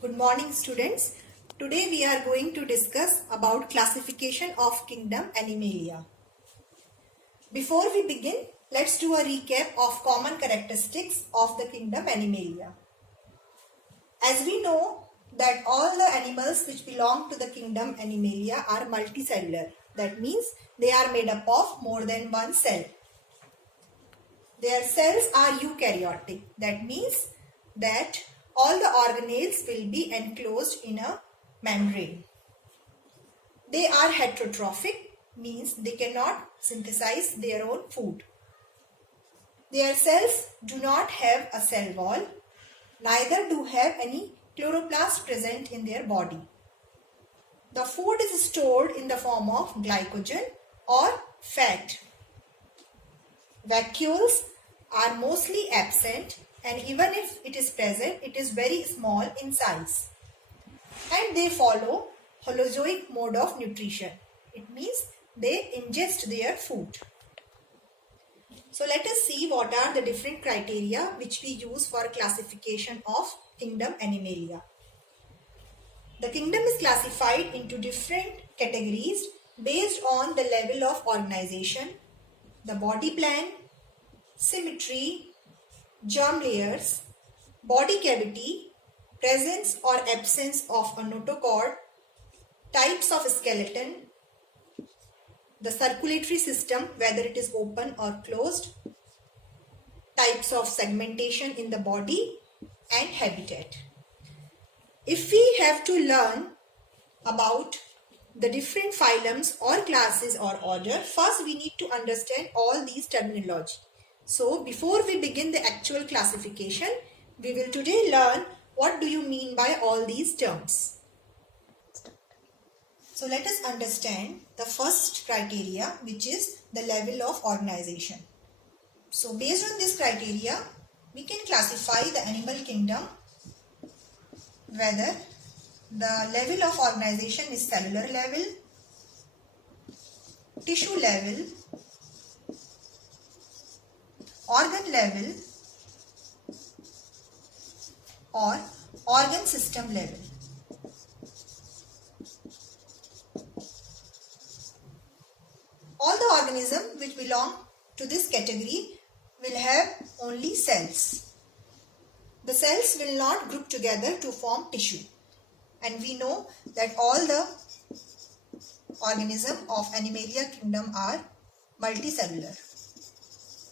Good morning students. Today we are going to discuss about classification of kingdom Animalia. Before we begin, let's do a recap of common characteristics of the kingdom Animalia. As we know that all the animals which belong to the kingdom Animalia are multicellular. That means they are made up of more than one cell. Their cells are eukaryotic. That means that all the organelles will be enclosed in a membrane. They are heterotrophic, means they cannot synthesize their own food. Their cells do not have a cell wall, neither do have any chloroplast present in their body. The food is stored in the form of glycogen or fat. Vacuoles are mostly absent, and even if it is present, it is very small in size. And they follow holozoic mode of nutrition. It means they ingest their food. So let us see what are the different criteria which we use for classification of kingdom Animalia. The kingdom is classified into different categories based on the level of organization, the body plan, symmetry, germ layers, body cavity, presence or absence of a notochord, types of skeleton, the circulatory system, whether it is open or closed, types of segmentation in the body, and habitat. If we have to learn about the different phylums or classes or order, first we need to understand all these terminology. So before we begin the actual classification, we will today learn what do you mean by all these terms. So let us understand the first criteria, which is the level of organization. So based on this criteria, we can classify the animal kingdom whether the level of organization is cellular level, tissue level, organ level, or organ system level. All the organisms which belong to this category will have only cells. The cells will not group together to form tissue. And we know that all the organisms of Animalia kingdom are multicellular.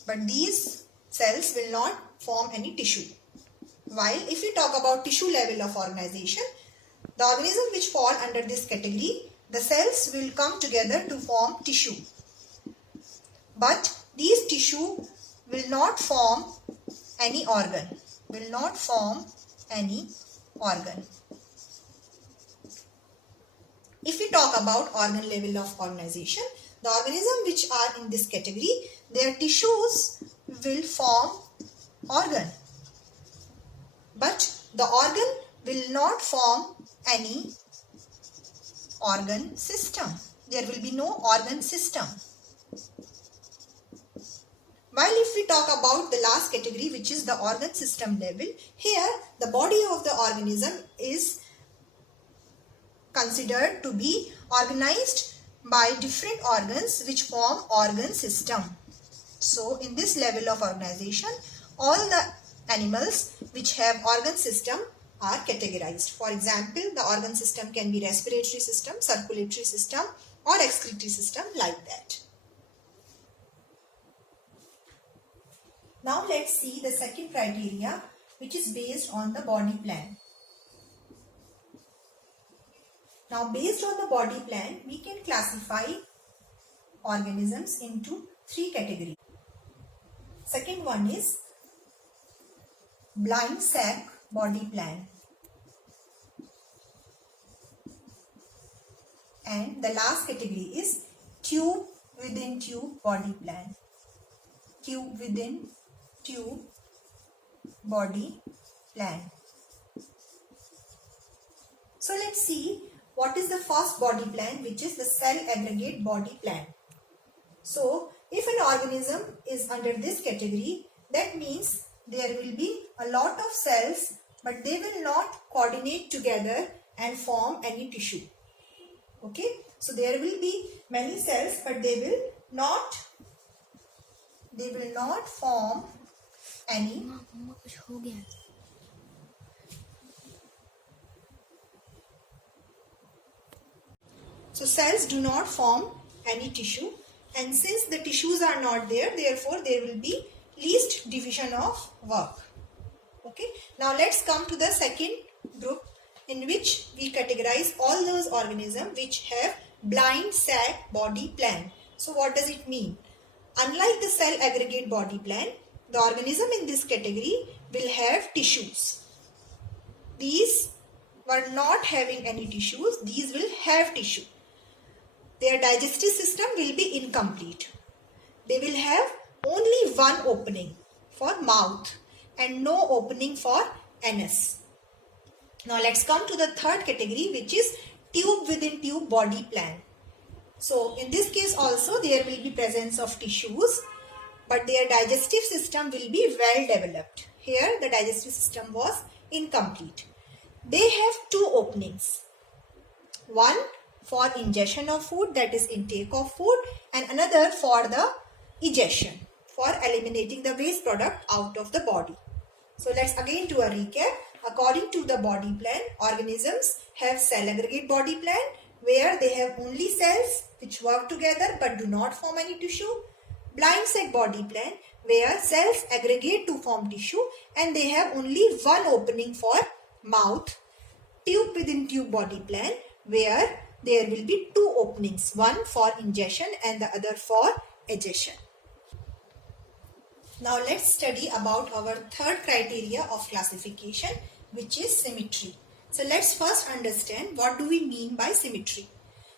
But these cells will not form any tissue. While if we talk about tissue level of organization, the organisms which fall under this category, the cells will come together to form tissue. But these tissue will not form any organ. If we talk about organ level of organization, the organisms which are in this category, their tissues will form organ. But the organ will not form any organ system. There will be no organ system. While if we talk about the last category, which is the organ system level, here the body of the organism is considered to be organized by different organs which form organ system. So in this level of organization, all the animals which have organ system are categorized. For example, the organ system can be respiratory system, circulatory system, or excretory system, like that. Now let's see the second criteria, which is based on the body plan. Now based on the body plan, we can classify organisms into three categories. Second one is blind sac body plan. And the last category is tube within tube body plan. Tube within tube body plan. So let's see what is the first body plan, which is the cell aggregate body plan. So if an organism is under this category, that means there will be a lot of cells but they will not coordinate together and form any tissue. Okay, so there will be many cells, but they will not form any. So cells do not form any tissue, and since the tissues are not there, therefore there will be least division of work. Okay, now let's come to the second group, in which we categorize all those organisms which have blind sac body plan. So what does it mean? Unlike the cell aggregate body plan, the organism in this category will have tissues. These were not having any tissues, these will have tissue. Their digestive system will be incomplete. They will have only one opening for mouth and no opening for anus. Now let's come to the third category, which is tube within tube body plan. So in this case also there will be presence of tissues, but their digestive system will be well developed. Here the digestive system was incomplete. They have two openings. One for ingestion of food, that is intake of food, and another for the egestion, for eliminating the waste product out of the body. So let's again do a recap. According to the body plan, organisms have cell aggregate body plan, where they have only cells which work together but do not form any tissue. Blind sac body plan, where cells aggregate to form tissue and they have only one opening for mouth. Tube within tube body plan, where there will be two openings, one for ingestion and the other for egestion. Now let's study about our third criteria of classification, which is symmetry. So let's first understand what do we mean by symmetry.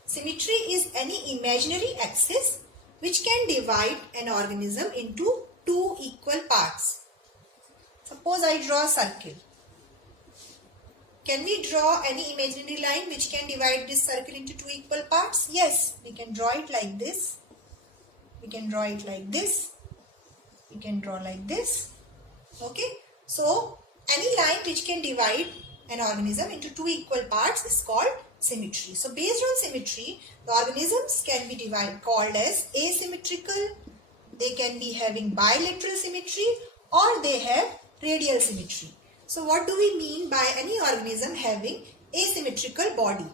Symmetry is any imaginary axis which can divide an organism into two equal parts. Suppose I draw a circle. Can we draw any imaginary line which can divide this circle into two equal parts? Yes, we can draw it like this. We can draw it like this. We can draw like this. Okay. So, any line which can divide an organism into two equal parts is called symmetry. So, based on symmetry, the organisms can be called as asymmetrical. They can be having bilateral symmetry, or they have radial symmetry. So what do we mean by any organism having asymmetrical body?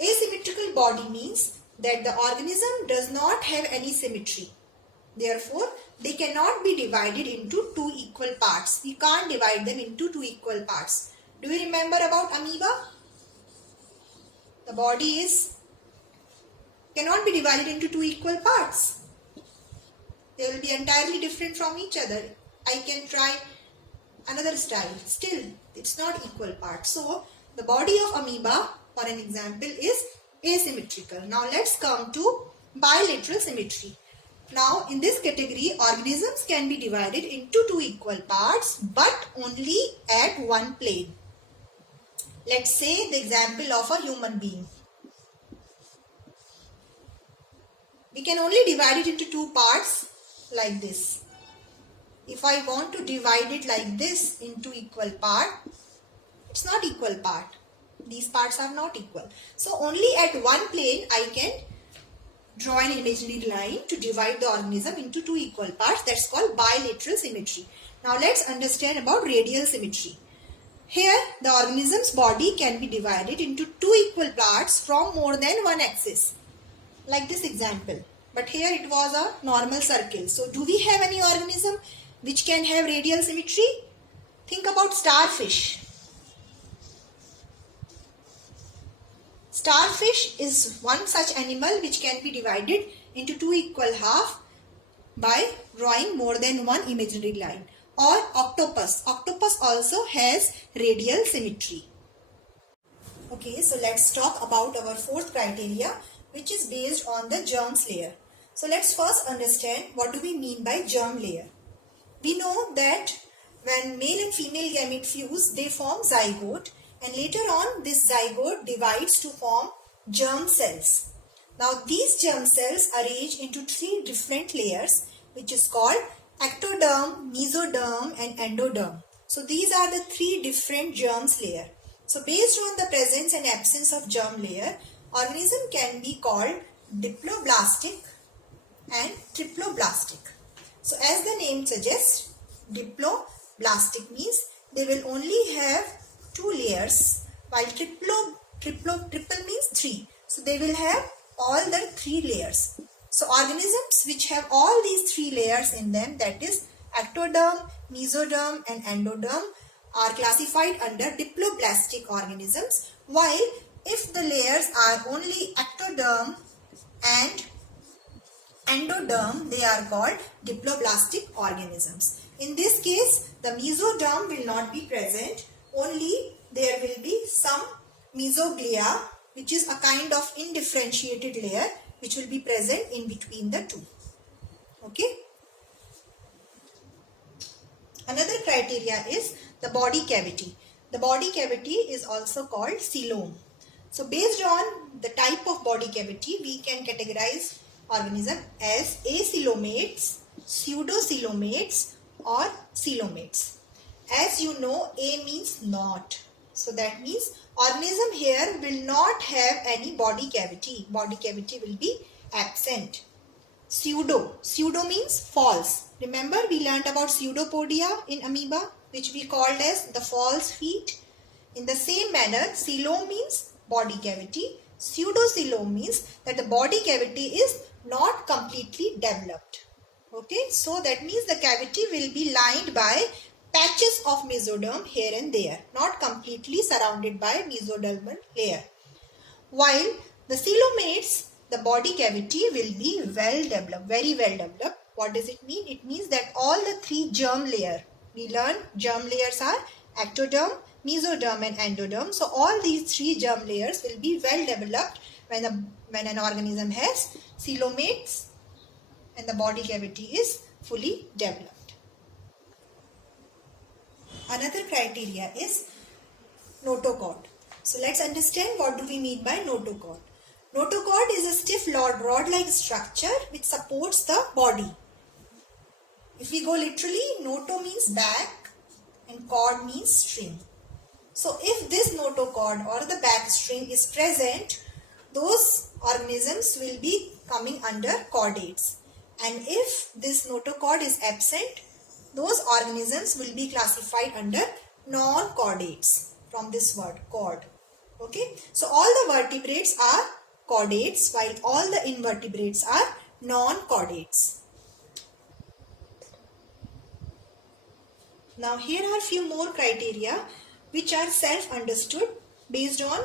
Asymmetrical body means that the organism does not have any symmetry. Therefore, they cannot be divided into two equal parts. We can't divide them into two equal parts. Do you remember about amoeba? The body cannot be divided into two equal parts. They will be entirely different from each other. I can try another style. Still, it's not equal parts. So, the body of amoeba, for an example, is asymmetrical. Now, let's come to bilateral symmetry. Now, in this category, organisms can be divided into two equal parts, but only at one plane. Let's say the example of a human being. We can only divide it into two parts like this. If I want to divide it like this into equal part, it's not equal part. These parts are not equal. So only at one plane I can draw an imaginary line to divide the organism into two equal parts. That's called bilateral symmetry. Now let's understand about radial symmetry. Here the organism's body can be divided into two equal parts from more than one axis. Like this example. But here it was a normal circle. So do we have any organism which can have radial symmetry? Think about starfish. Starfish is one such animal which can be divided into two equal halves by drawing more than one imaginary line. Or octopus. Octopus also has radial symmetry. Okay, so let's talk about our fourth criteria, which is based on the germs layer. So let's first understand what do we mean by germ layer. We know that when male and female gamete fuse, they form zygote, and later on this zygote divides to form germ cells. Now these germ cells arrange into three different layers, which is called ectoderm, mesoderm and endoderm. So these are the three different germs layer. So based on the presence and absence of germ layer, organism can be called diploblastic and triploblastic. So as the name suggests, diploblastic means they will only have two layers, while triple means three. So they will have all the three layers. So organisms which have all these three layers in them, that is ectoderm, mesoderm and endoderm, are classified under diploblastic organisms, while if the layers are only ectoderm and endoderm, they are called diploblastic organisms. In this case, the mesoderm will not be present, only there will be some mesoglia, which is a kind of indifferentiated layer which will be present in between the two. Okay. Another criteria is the body cavity. The body cavity is also called coelom. So based on the type of body cavity, we can categorize organism as acoelomates, pseudocoelomates or coelomates. As you know, A means not. So that means organism here will not have any body cavity. Body cavity will be absent. Pseudo means false. Remember we learnt about pseudopodia in amoeba, which we called as the false feet. In the same manner, coelom means body cavity. Pseudocoelom means that the body cavity is not completely developed. Okay, so that means the cavity will be lined by patches of mesoderm here and there, not completely surrounded by mesodermal layer. While the coelomates, the body cavity will be well developed, very well developed. What does it mean? It means that all the three germ layer, we learned germ layers are ectoderm, mesoderm and endoderm. So all these three germ layers will be well developed when an organism has coelomates and the body cavity is fully developed. Another criteria is notochord. So let's understand what do we mean by notochord. Notochord is a stiff rod-like structure which supports the body. If we go literally, noto means back and cord means string. So if this notochord or the back string is present, those organisms will be coming under chordates. And if this notochord is absent, those organisms will be classified under non-chordates from this word chord. Okay, so all the vertebrates are chordates while all the invertebrates are non-chordates. Now here are few more criteria which are self-understood based on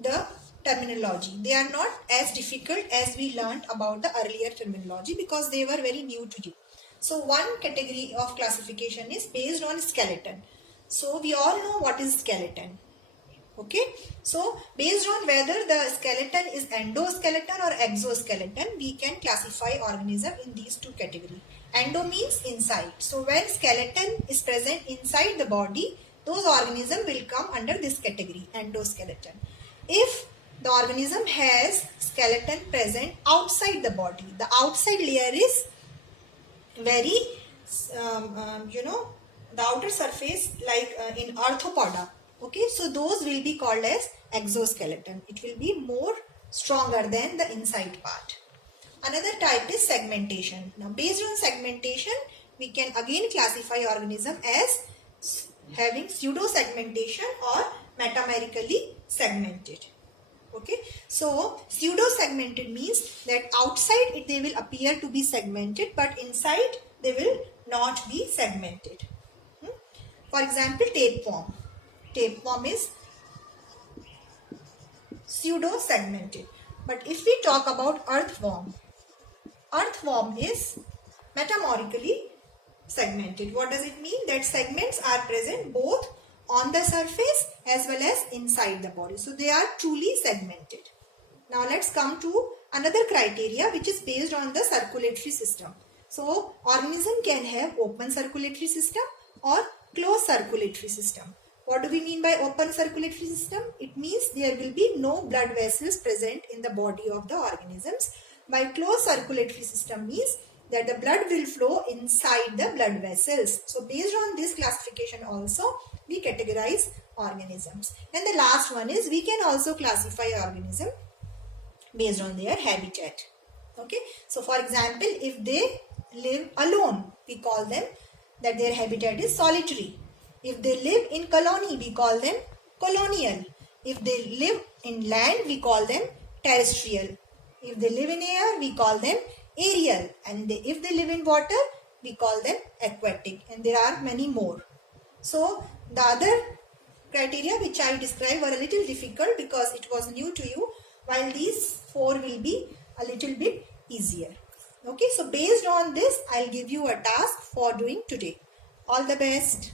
the terminology. They are not as difficult as we learnt about the earlier terminology because they were very new to you. So one category of classification is based on skeleton. So we all know what is skeleton. Okay, so based on whether the skeleton is endoskeleton or exoskeleton, we can classify organism in these two categories. Endo means inside. So when skeleton is present inside the body, those organisms will come under this category, endoskeleton. If the organism has skeleton present outside the body, the outside layer is very, the outer surface like in arthropoda. Okay, so those will be called as exoskeleton. It will be more stronger than the inside part. Another type is segmentation. Now based on segmentation, we can again classify organism as having pseudo-segmentation or metamerically segmented. Okay, so pseudo-segmented means that outside they will appear to be segmented, but inside they will not be segmented. For example, tapeworm. Tapeworm is pseudo-segmented. But if we talk about earthworm, earthworm is metamerically segmented. What does it mean? That segments are present both on the surface as well as inside the body. So they are truly segmented. Now let's come to another criteria which is based on the circulatory system. So organism can have open circulatory system or closed circulatory system. What do we mean by open circulatory system? It means there will be no blood vessels present in the body of the organisms. While closed circulatory system means that the blood will flow inside the blood vessels. So based on this classification also we categorize organisms. And the last one is we can also classify organism based on their habitat. Okay, so for example, if they live alone, we call them that their habitat is solitary. If they live in colony, we call them colonial. If they live in land, we call them terrestrial. If they live in air, we call them aerial. And if they live in water, we call them aquatic. And there are many more. So the other criteria which I described were a little difficult because it was new to you, while these 4 will be a little bit easier. Okay, so based on this, I'll give you a task for doing today. All the best.